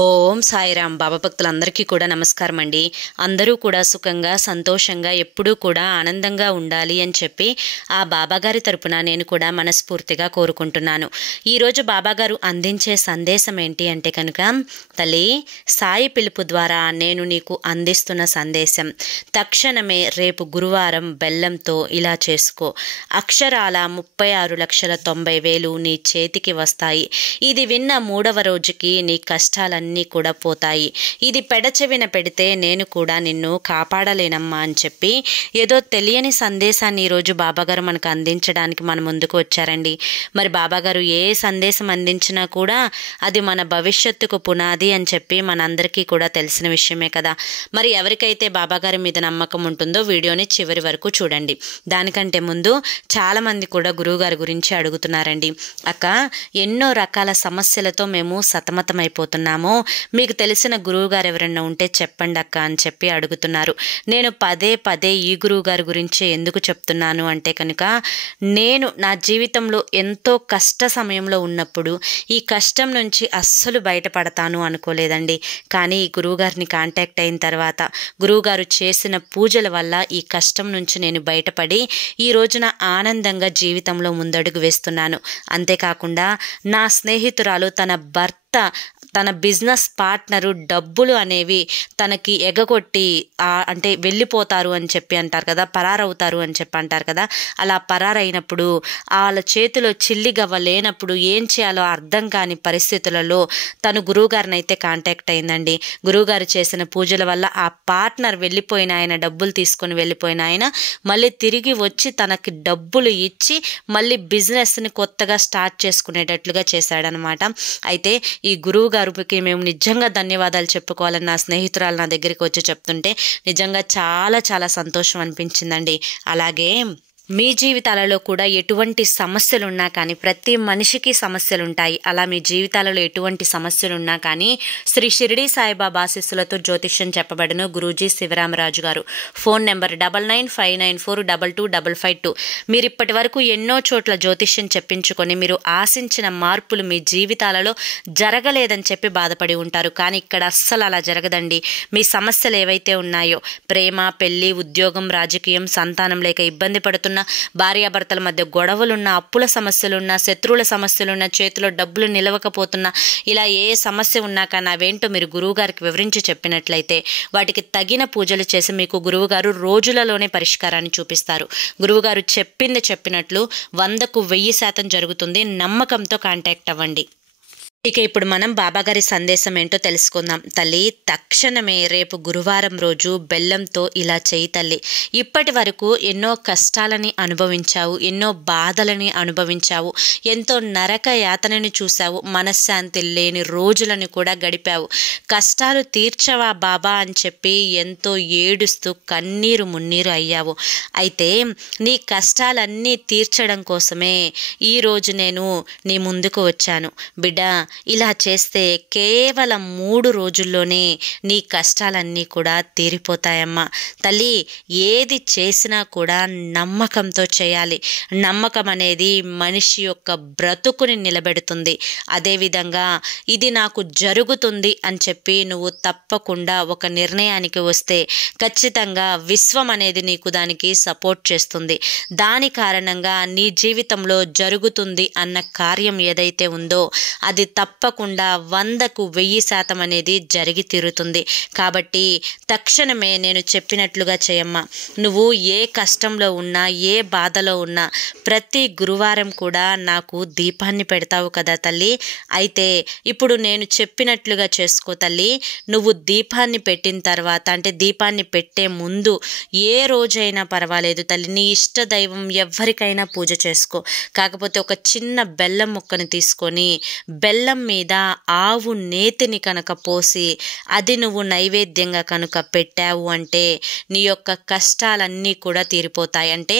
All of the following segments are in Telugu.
ఓం సాయిరాం బాబా భక్తులందరికీ కూడా నమస్కారం అండి. అందరూ కూడా సుఖంగా సంతోషంగా ఎప్పుడూ కూడా ఆనందంగా ఉండాలి అని చెప్పి ఆ బాబాగారి తరపున నేను కూడా మనస్ఫూర్తిగా కోరుకుంటున్నాను. ఈరోజు బాబాగారు అందించే సందేశం ఏంటి అంటే కనుక, తల్లి, సాయి పిలుపు ద్వారా నేను నీకు అందిస్తున్న సందేశం, తక్షణమే రేపు గురువారం బెల్లంతో ఇలా చేసుకో. అక్షరాల 36,90,000 నీ చేతికి వస్తాయి. ఇది విన్న 3వ రోజుకి నీ కష్టాలన్నీ కూడా పోతాయి. ఇది పెడచెవిన పెడితే నేను కూడా నిన్ను కాపాడలేనమ్మా అని చెప్పి ఏదో తెలియని సందేశాన్ని ఈరోజు బాబాగారు మనకు అందించడానికి మన ముందుకు వచ్చారండి. మరి బాబాగారు ఏ సందేశం అందించినా కూడా అది మన భవిష్యత్తుకు పునాది అని చెప్పి మనందరికీ కూడా తెలిసిన విషయమే కదా. మరి ఎవరికైతే బాబాగారి మీద నమ్మకం ఉంటుందో వీడియోని చివరి వరకు చూడండి. దానికంటే ముందు చాలామంది కూడా గురువుగారి గురించి అడుగుతున్నారండి. అక్క, ఎన్నో రకాల సమస్యలతో మేము సతమతమైపోతున్నాము, మీకు తెలిసిన గురువుగారు ఎవరైనా ఉంటే చెప్పండి అక్క అని చెప్పి అడుగుతున్నారు. నేను పదే పదే ఈ గురువుగారి గురించి ఎందుకు చెప్తున్నాను అంటే కనుక, నేను నా జీవితంలో ఎంతో కష్ట సమయంలో ఉన్నప్పుడు ఈ కష్టం నుంచి అస్సలు బయటపడతాను అనుకోలేదండి. కానీ ఈ గురువుగారిని కాంటాక్ట్ అయిన తర్వాత గురువుగారు చేసిన పూజల వల్ల ఈ కష్టం నుంచి నేను బయటపడి ఈ రోజున ఆనందంగా జీవితంలో ముందడుగు వేస్తున్నాను. అంతేకాకుండా నా స్నేహితురాలు తన బిజినెస్ పార్ట్నరు డబ్బులు అనేవి తనకి ఎగగొట్టి అంటే వెళ్ళిపోతారు అని చెప్పి అంటారు కదా, పరారవుతారు అని చెప్పి అంటారు కదా. అలా పరారైనప్పుడు వాళ్ళ చేతిలో చిల్లిగవ్వ లేనప్పుడు ఏం చేయాలో అర్థం కాని పరిస్థితులలో తను గురువుగారిని అయితే కాంటాక్ట్ అయిందండి. గురువుగారు చేసిన పూజల వల్ల ఆ పార్ట్నర్ వెళ్ళిపోయిన ఆయన, డబ్బులు తీసుకొని వెళ్ళిపోయిన ఆయన మళ్ళీ తిరిగి వచ్చి తనకి డబ్బులు ఇచ్చి మళ్ళీ బిజినెస్ని కొత్తగా స్టార్ట్ చేసుకునేటట్లుగా చేశాడనమాట. అయితే ఈ గురువు గారికి మేము నిజంగా ధన్యవాదాలు చెప్పుకోవాలని నా స్నేహితురాలు నా దగ్గరికి వచ్చి చెప్తుంటే నిజంగా చాలా చాలా సంతోషం అనిపించిందండి. అలాగే మీ జీవితాలలో కూడా ఎటువంటి సమస్యలు ఉన్నా కానీ, ప్రతి మనిషికి సమస్యలు ఉంటాయి. అలా మీ జీవితాలలో ఎటువంటి సమస్యలు ఉన్నా కానీ శ్రీ షిరిడి సాయిబాబా ఆశీస్సులతో జ్యోతిష్యం చెప్పబడును. గురూజీ శివరామరాజు గారు. Phone number 995994225552. మీరు ఇప్పటి వరకు ఎన్నో చోట్ల జ్యోతిష్యం చెప్పించుకొని మీరు ఆశించిన మార్పులు మీ జీవితాలలో జరగలేదని చెప్పి బాధపడి ఉంటారు. కానీ ఇక్కడ అస్సలు అలా జరగదండి. మీ సమస్యలు ఏవైతే ఉన్నాయో, ప్రేమ, పెళ్లి, ఉద్యోగం, రాజకీయం, సంతానం లేక ఇబ్బంది పడుతున్న, భార్యాభర్తల మధ్య గొడవలున్న, అప్పుల సమస్యలున్న, శత్రువుల సమస్యలున్న, చేతిలో డబ్బులు నిలవకపోతున్నా, ఇలా ఏ సమస్య ఉన్నా కానీ అవేంటో మీరు గురువుగారికి వివరించి చెప్పినట్లయితే వాటికి తగిన పూజలు చేసి మీకు గురువుగారు రోజులలోనే పరిష్కారాన్ని చూపిస్తారు. గురువుగారు చెప్పింది చెప్పినట్లు 100కు 1000% జరుగుతుంది. నమ్మకంతో కాంటాక్ట్ అవ్వండి. ఇక ఇప్పుడు మనం బాబాగారి సందేశం ఏంటో తెలుసుకుందాం. తల్లి, తక్షణమే రేపు గురువారం రోజు బెల్లంతో ఇలా చేయి తల్లి. ఇప్పటి వరకు ఎన్నో కష్టాలని అనుభవించావు, ఎన్నో బాధలని అనుభవించావు, ఎంతో నరక యాతనని చూసావు, మనశ్శాంతి లేని రోజులను కూడా గడిపావు. కష్టాలు తీర్చవా బాబా అని చెప్పి ఎంతో ఏడుస్తూ కన్నీరు మున్నీరు అయ్యావు. అయితే నీ కష్టాలన్నీ తీర్చడం కోసమే ఈరోజు నేను నీ ముందుకు వచ్చాను. బిడ్డ, ఇలా చేస్తే కేవలం 3 రోజుల్లోనే నీ కష్టాలన్నీ కూడా తీరిపోతాయమ్మా. తల్లి, ఏది చేసినా కూడా నమ్మకంతో చేయాలి. నమ్మకం అనేది మనిషి యొక్క బ్రతుకుని నిలబెడుతుంది. అదేవిధంగా ఇది నాకు జరుగుతుంది అని చెప్పి నువ్వు తప్పకుండా ఒక నిర్ణయానికి వస్తే ఖచ్చితంగా విశ్వం అనేది నీకు దానికి సపోర్ట్ చేస్తుంది. దాని కారణంగా నీ జీవితంలో జరుగుతుంది అన్న కార్యం ఏదైతే ఉందో అది తప్పకుండా 100కు 1000% అనేది జరిగి తీరుతుంది. కాబట్టి తక్షణమే నేను చెప్పినట్లుగా చేయమ్మా. నువ్వు ఏ కష్టంలో ఉన్నా, ఏ బాధలో ఉన్నా ప్రతి గురువారం కూడా నాకు దీపాన్ని పెడతావు కదా తల్లి. అయితే ఇప్పుడు నేను చెప్పినట్లుగా చేసుకో తల్లి. నువ్వు దీపాన్ని పెట్టిన తర్వాత, అంటే దీపాన్ని పెట్టే ముందు ఏ రోజైనా పర్వాలేదు తల్లి, నీ ఇష్ట దైవం ఎవరికైనా పూజ చేసుకో. కాకపోతే ఒక చిన్న బెల్లం ముక్కను తీసుకొని బెల్లం మీద ఆవు నేతిని కనుక పోసి అది నువ్వు నైవేద్యంగా కనుక పెట్టావు అంటే నీ యొక్క కష్టాలన్నీ కూడా తీరిపోతాయి. అంటే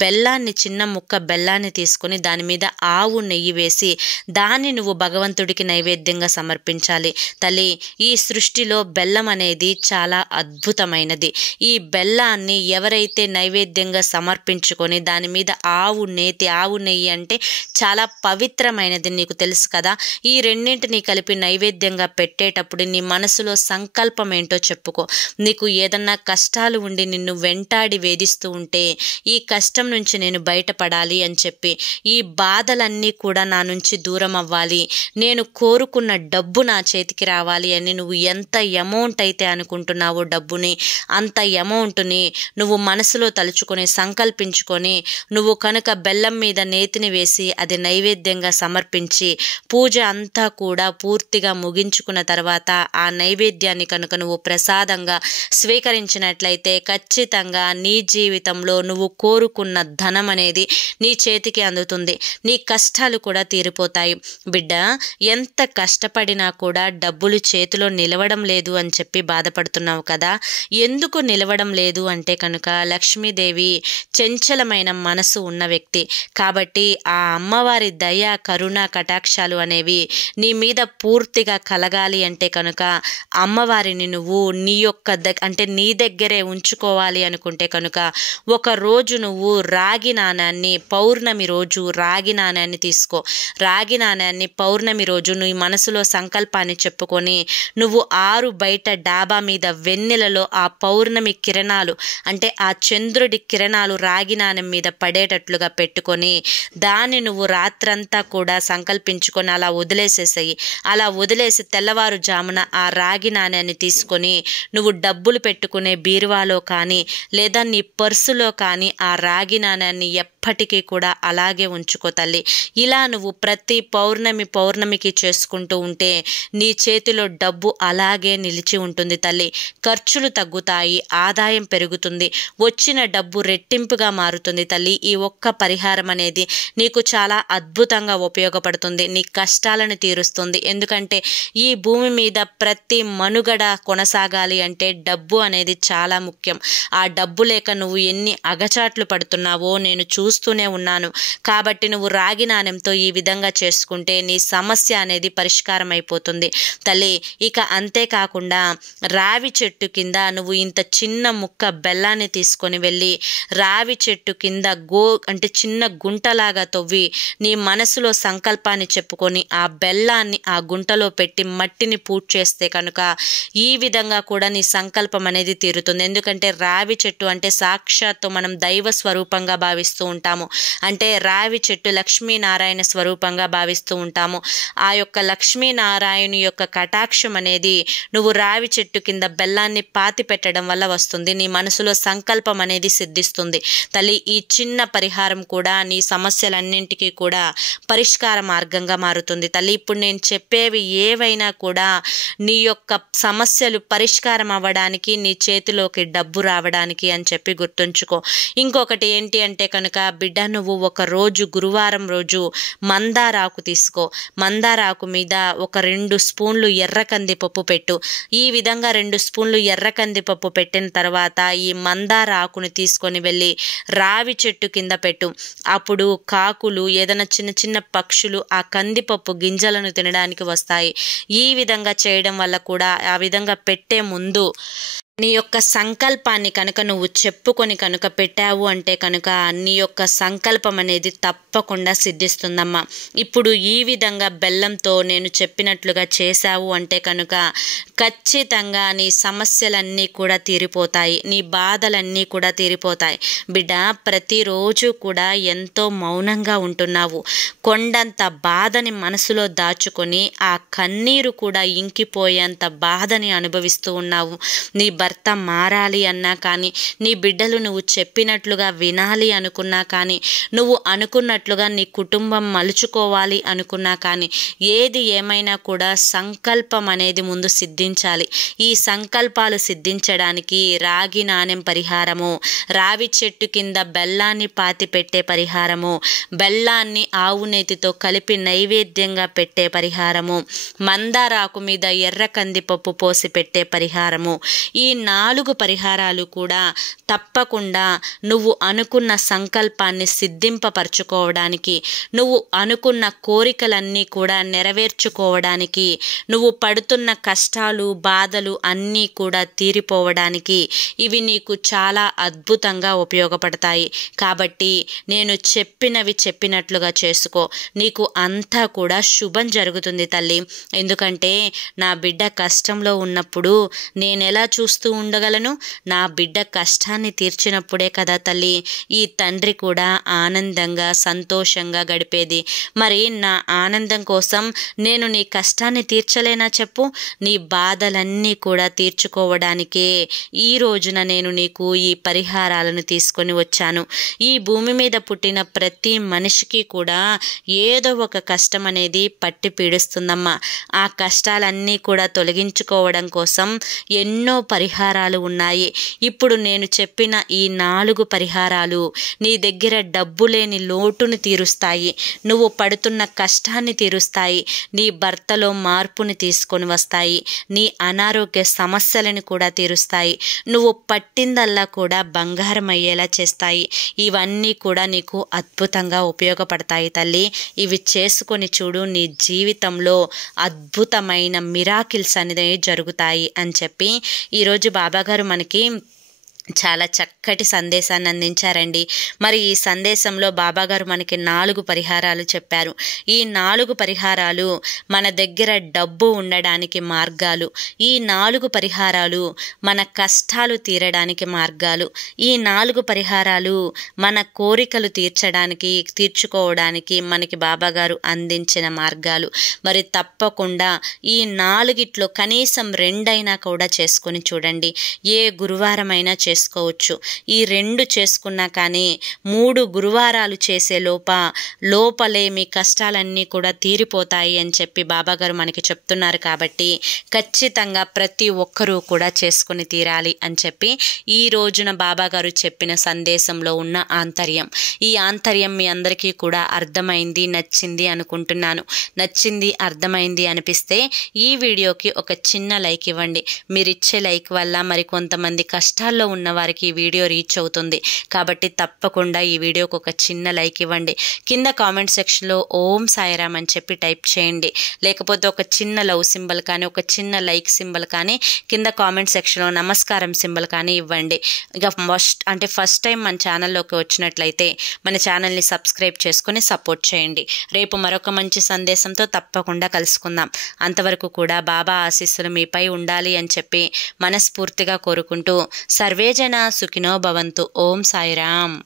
బెల్లాన్ని, చిన్న ముక్క బెల్లాన్ని తీసుకొని దాని మీద ఆవు నెయ్యి వేసి దాన్ని నువ్వు భగవంతుడికి నైవేద్యంగా సమర్పించాలి. తల్లి, ఈ సృష్టిలో బెల్లం అనేది చాలా అద్భుతమైనది. ఈ బెల్లాన్ని ఎవరైతే నైవేద్యంగా సమర్పించుకొని దాని మీద ఆవు నెయ్యి అంటే చాలా పవిత్రమైనది, నీకు తెలుసు కదా. ఈ ఈ రెండింటిని కలిపి నైవేద్యంగా పెట్టేటప్పుడు నీ మనసులో సంకల్పం ఏంటో చెప్పుకో. నీకు ఏదన్నా కష్టాలు ఉండి నిన్ను వెంటాడి వేధిస్తూ ఉంటే ఈ కష్టం నుంచి నేను బయటపడాలి అని చెప్పి, ఈ బాధలన్నీ కూడా నా నుంచి దూరం అవ్వాలి, నేను కోరుకున్న డబ్బు నా చేతికి రావాలి అని నువ్వు ఎంత అమౌంట్ అయితే అనుకుంటున్నావో డబ్బుని, అంత అమౌంట్ని నువ్వు మనసులో తలుచుకొని సంకల్పించుకొని నువ్వు కనుక బెల్లం మీద నేతిని వేసి అది నైవేద్యంగా సమర్పించి పూజ అంతా కూడా పూర్తిగా ముగించుకున్న తర్వాత ఆ నైవేద్యాన్ని కనుక నువ్వు ప్రసాదంగా స్వీకరించినట్లయితే ఖచ్చితంగా నీ జీవితంలో నువ్వు కోరుకున్న ధనం అనేది నీ చేతికి అందుతుంది. నీ కష్టాలు కూడా తీరిపోతాయి. బిడ్డ, ఎంత కష్టపడినా కూడా డబ్బులు చేతిలో నిలవడం లేదు అని చెప్పి బాధపడుతున్నావు కదా. ఎందుకు నిలవడం లేదు అంటే కనుక లక్ష్మీదేవి చంచలమైన మనసు ఉన్న వ్యక్తి కాబట్టి ఆ అమ్మవారి దయ, కరుణ, కటాక్షాలు అనేవి నీ మీద పూర్తిగా కలగాలి అంటే కనుక అమ్మవారిని నువ్వు నీ యొక్క అంటే నీ దగ్గరే ఉంచుకోవాలి అనుకుంటే కనుక ఒక రోజు నువ్వు రాగి నాణాన్ని, పౌర్ణమి రోజు రాగి నాణాన్ని తీసుకో. రాగి నాణాన్ని పౌర్ణమి రోజు నీ మనసులో సంకల్పాన్ని చెప్పుకొని నువ్వు ఆరు బయట డాబా మీద వెన్నెలలో ఆ పౌర్ణమి కిరణాలు అంటే ఆ చంద్రుడి కిరణాలు రాగి నాణెం మీద పడేటట్లుగా పెట్టుకొని దాన్ని నువ్వు రాత్రంతా కూడా సంకల్పించుకొని అలా వదిలేసేసాయి. అలా వదిలేసి తెల్లవారుజామున ఆ రాగి నాణ్యాన్ని తీసుకొని నువ్వు డబ్బులు పెట్టుకునే బీరువాలో కానీ లేదా నీ పర్సులో కానీ ఆ రాగి నాణ్యాన్ని ఎప్పటికీ కూడా అలాగే ఉంచుకో తల్లి. ఇలా నువ్వు ప్రతి పౌర్ణమికి చేసుకుంటూ ఉంటే నీ చేతిలో డబ్బు అలాగే నిలిచి ఉంటుంది తల్లి. ఖర్చులు తగ్గుతాయి, ఆదాయం పెరుగుతుంది, వచ్చిన డబ్బు రెట్టింపుగా మారుతుంది తల్లి. ఈ ఒక్క పరిహారం అనేది నీకు చాలా అద్భుతంగా ఉపయోగపడుతుంది, నీ కష్టాలను తీరుస్తుంది. ఎందుకంటే ఈ భూమి మీద ప్రతి మనుగడ కొనసాగాలి అంటే డబ్బు అనేది చాలా ముఖ్యం. ఆ డబ్బు లేక నువ్వు ఎన్ని అగచాట్లు పడుతున్నావో నేను చూస్తూనే ఉన్నాను. కాబట్టి నువ్వు రాగి నాణెంతో ఈ విధంగా చేసుకుంటే నీ సమస్య అనేది పరిష్కారం అయిపోతుంది తల్లి. ఇక అంతేకాకుండా రావి చెట్టు కింద నువ్వు ఇంత చిన్న ముక్క బెల్లాన్ని తీసుకొని వెళ్ళి రావి చెట్టు కింద అంటే చిన్న గుంటలాగా తవ్వి నీ మనసులో సంకల్పాన్ని చెప్పుకొని ఆ బెల్లాన్ని ఆ గుంటలో పెట్టి మట్టిని పూజ చేస్తే కనుక ఈ విధంగా కూడా నీ సంకల్పం అనేది తీరుతుంది. ఎందుకంటే రావి చెట్టు అంటే సాక్షాత్తు మనం దైవ స్వరూపంగా భావిస్తూ ఉంటాము. అంటే రావి చెట్టు లక్ష్మీనారాయణ స్వరూపంగా భావిస్తూ ఉంటాము. ఆ యొక్క లక్ష్మీనారాయణ యొక్క కటాక్షం అనేది నువ్వు రావి చెట్టు కింద బెల్లాన్ని పాతి పెట్టడం వల్ల వస్తుంది. నీ మనసులో సంకల్పం అనేది సిద్ధిస్తుంది తల్లి. ఈ చిన్న పరిహారం కూడా నీ సమస్యలన్నింటికీ కూడా పరిష్కార మార్గంగా మారుతుంది తల్లి. ఇప్పుడు నేను చెప్పేవి ఏవైనా కూడా నీ యొక్క సమస్యలు పరిష్కారం అవ్వడానికి, నీ చేతిలోకి డబ్బు రావడానికి అని చెప్పి గుర్తుంచుకో. ఇంకొకటి ఏంటి అంటే కనుక బిడ్డ, నువ్వు ఒక రోజు గురువారం రోజు మందారాకు తీసుకో. మందారాకు మీద ఒక 2 స్పూన్లు ఎర్ర కందిపప్పు పెట్టు. ఈ విధంగా 2 స్పూన్లు ఎర్ర కందిపప్పు పెట్టిన తర్వాత ఈ మందార ఆకుని తీసుకొని వెళ్ళి రావి చెట్టు కింద పెట్టు. అప్పుడు కాకులు, ఏదైనా చిన్న చిన్న పక్షులు ఆ కందిపప్పు గింజలను తినడానికి వస్తాయి. ఈ విధంగా చేయడం వల్ల కూడా ఆ విధంగా పెట్టే ముందు నీ యొక్క సంకల్పాన్ని కనుక నువ్వు చెప్పుకొని కనుక పెట్టావు అంటే కనుక నీ యొక్క సంకల్పం అనేది తప్పకుండా సిద్ధిస్తుందమ్మా. ఇప్పుడు ఈ విధంగా బెల్లంతో నేను చెప్పినట్లుగా చేశావు అంటే కనుక ఖచ్చితంగా నీ సమస్యలన్నీ కూడా తీరిపోతాయి, నీ బాధలన్నీ కూడా తీరిపోతాయి. బిడ్డ, ప్రతిరోజు కూడా ఎంతో మౌనంగా ఉంటున్నావు. కొండంత బాధని మనసులో దాచుకొని ఆ కన్నీరు కూడా ఇంకిపోయేంత బాధని అనుభవిస్తూ ఉన్నావు. నీ భర్త మారాలి అన్నా కానీ, నీ బిడ్డలు నువ్వు చెప్పినట్లుగా వినాలి అనుకున్నా కానీ, నువ్వు అనుకున్నట్లుగా నీ కుటుంబం మలుచుకోవాలి అనుకున్నా కానీ, ఏది ఏమైనా కూడా సంకల్పం అనేది ముందు సిద్ధించాలి. ఈ సంకల్పాలు సిద్ధించడానికి రాగి నాణెం పరిహారము, రావి చెట్టు కింద బెల్లాన్ని పాతి పెట్టే పరిహారము, బెల్లాన్ని ఆవు నేతితో కలిపి నైవేద్యంగా పెట్టే పరిహారము, మందారాకు మీద ఎర్ర కందిపప్పు పోసి పెట్టే పరిహారము, ఈ 4 పరిహారాలు కూడా తప్పకుండా నువ్వు అనుకున్న సంకల్పాన్ని సిద్ధింపపరచుకోవడానికి, నువ్వు అనుకున్న కోరికలన్నీ కూడా నెరవేర్చుకోవడానికి, నువ్వు పడుతున్న కష్టాలు బాధలు అన్నీ కూడా తీరిపోవడానికి ఇవి నీకు చాలా అద్భుతంగా ఉపయోగపడతాయి. కాబట్టి నేను చెప్పినట్లుగా చేసుకో, నీకు అంతా కూడా శుభం జరుగుతుంది తల్లి. ఎందుకంటే నా బిడ్డ కష్టంలో ఉన్నప్పుడు నేనెలా చూస్తూ ఉండగలను? నా బిడ్డ కష్టాన్ని తీర్చినప్పుడే కదా తల్లి ఈ తండ్రి కూడా ఆనందంగా సంతోషంగా గడిపేది. మరి నా ఆనందం కోసం నేను నీ కష్టాన్ని తీర్చలేనా చెప్పు? నీ బాధలన్నీ కూడా తీర్చుకోవడానికే ఈ రోజున నేను నీకు ఈ పరిహారాలను తీసుకొని వచ్చాను. ఈ భూమి మీద పుట్టిన ప్రతి మనిషికి కూడా ఏదో ఒక కష్టం అనేది పట్టి పీడిస్తుందమ్మా. ఆ కష్టాలన్నీ కూడా తొలగించుకోవడం కోసం ఎన్నో పరిహారాలు ఉన్నాయి. ఇప్పుడు నేను చెప్పిన ఈ 4 పరిహారాలు నీ దగ్గర డబ్బు లేని లోటును తీరుస్తాయి, నువ్వు పడుతున్న కష్టాన్ని తీరుస్తాయి, నీ భర్తలో మార్పుని తీసుకొని వస్తాయి, నీ అనారోగ్య సమస్యలను కూడా తీరుస్తాయి, నువ్వు పట్టిందల్లా కూడా బంగారం అయ్యేలా చేస్తాయి. ఇవన్నీ కూడా నీకు అద్భుతంగా ఉపయోగపడతాయి తల్లి. ఇవి చేసుకొని చూడు, నీ జీవితంలో అద్భుతమైన మిరాకిల్స్ అనేది జరుగుతాయి అని చెప్పి ఈరోజు బాబాగారు మనకి చాలా చక్కటి సందేశాన్ని అందించారండి. మరి ఈ సందేశంలో బాబాగారు మనకి 4 పరిహారాలు చెప్పారు. ఈ 4 పరిహారాలు మన దగ్గర డబ్బు ఉండడానికి మార్గాలు, ఈ 4 పరిహారాలు మన కష్టాలు తీరడానికి మార్గాలు, ఈ 4 పరిహారాలు మన కోరికలు తీర్చుకోవడానికి మనకి బాబాగారు అందించిన మార్గాలు. మరి తప్పకుండా ఈ 4 కనీసం 2 అయినా కూడా చేసుకొని చూడండి. ఏ గురువారమైనా చేసుకోవచ్చు. ఈ 2 చేసుకున్నా కానీ 3 గురువారాలు చేసే లోపలే మీ కష్టాలన్నీ కూడా తీరిపోతాయి అని చెప్పి బాబాగారు మనకి చెప్తున్నారు. కాబట్టి ఖచ్చితంగా ప్రతి ఒక్కరూ కూడా చేసుకుని తీరాలి అని చెప్పి ఈ రోజున బాబాగారు చెప్పిన సందేశంలో ఉన్న ఆంతర్యం, ఈ ఆంతర్యం మీ అందరికీ కూడా అర్థమైంది, నచ్చింది అనుకుంటున్నాను. నచ్చింది, అర్థమైంది అనిపిస్తే ఈ వీడియోకి ఒక చిన్న లైక్ ఇవ్వండి. మీరిచ్చే లైక్ వల్ల మరి కొంతమంది కష్టాల్లో ఉన్న వారికి ఈ వీడియో రీచ్ అవుతుంది. కాబట్టి తప్పకుండా ఈ వీడియోకి ఒక చిన్న లైక్ ఇవ్వండి. కింద కామెంట్ సెక్షన్లో ఓం సాయిరామ్ అని చెప్పి టైప్ చేయండి. లేకపోతే ఒక చిన్న లవ్ సింబల్ కానీ, ఒక చిన్న లైక్ సింబల్ కానీ, కింద కామెంట్ సెక్షన్లో నమస్కారం సింబల్ కానీ ఇవ్వండి. ఇక ఫస్ట్ టైం మన ఛానల్లోకి వచ్చినట్లయితే మన ఛానల్ని సబ్స్క్రైబ్ చేసుకొని సపోర్ట్ చేయండి. రేపు మరొక మంచి సందేశంతో తప్పకుండా కలుసుకుందాం. అంతవరకు కూడా బాబా ఆశీస్సులు మీపై ఉండాలి అని చెప్పి మనస్ఫూర్తిగా కోరుకుంటూ సర్వేజన సుఖినో భవంతు. ఓం సాయిరామ్.